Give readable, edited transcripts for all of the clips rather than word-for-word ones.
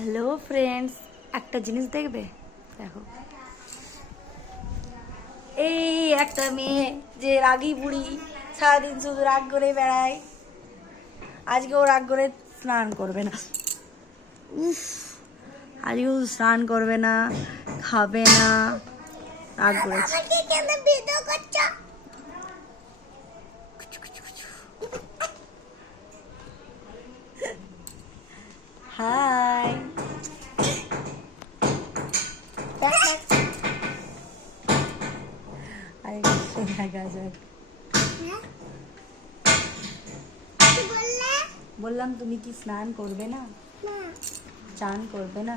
Hello friends, একটা জিনিস দেখবে, দেখো। এই একটা মেয়ে যে রাগী বুড়ি, সারাদিন শুধু রাগ করে বেড়ায়, আজকে ও রাগ করে স্নান করবে না। উফ, আজকেও স্নান করবে না, খাবে না, রাগ করেছে। হাই, বললাম তুমি কি স্নান করবে না? চান করবে না?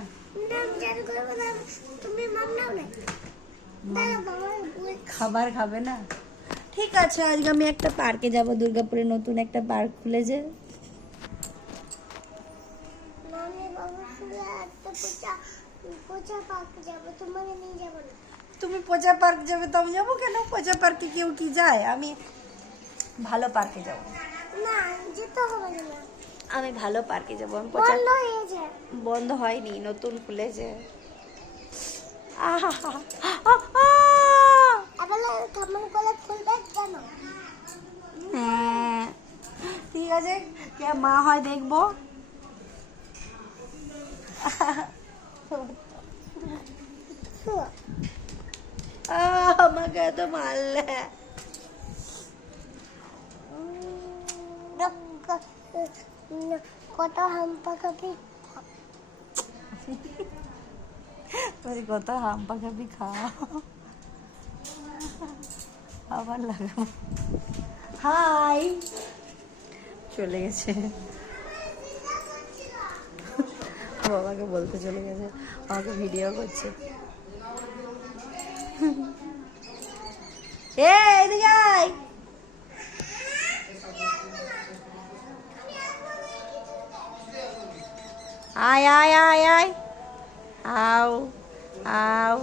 খাবার খাবে না? ঠিক আছে, আজকে আমি একটা পার্কে যাব, দুর্গাপুরে নতুন একটা পার্ক খুলেছে। তুমি পোচা পার্ক যাবে তো আমি যাবো কেন? পোচা পার্কে কেউ কি যায়? আমি ভালো পার্কে যাব না, যেতে হবে না। আমি ভালো পার্কে যাবো। আমি পোচা বন্ধ হয়নি, নতুন খুলেছে। হ্যাঁ ঠিক আছে, মা হয় দেখবো। আমাকে এত মারলে। কত হাম্পা খাবি? কত হাম্পা খাবি, খাও আবার লাগাবো। হাই, চলে গেছে, বাবাকে বলতে চলে গেছে, আমাকে ভিডিও করছে। এদিকে আয়। आय आय आय आय आओ आओ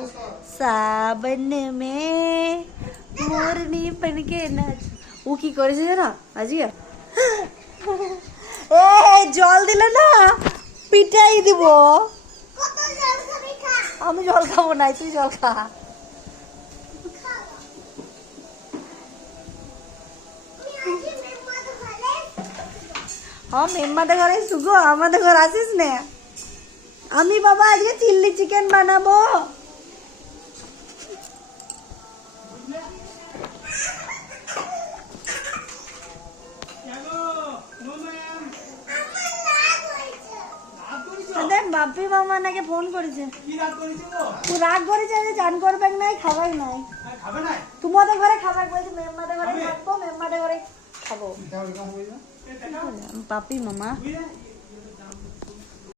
सावन में मोरनी बन के नाच। ও কি করেছে জানো আজকে? জল দিলে না পিটাই দিব। আমি জল খাবো না, তুই জল খা। হ্যাঁ, মেম্মাদের ঘরে শুগো, আমাদের ঘর আসিস না। আমি বাবা আজকে চিল্লি চিকেন বানাবো। বাপি মামা নাকি ফোন করেছে। রাগ করেছে, চান করবে নাই, খাবার নাই। তোমাদের ঘরে খাবার বলছে, মেম্মাদের ঘরে থাকবো, মেম্মাদের ঘরে খাবো। পাপি মামা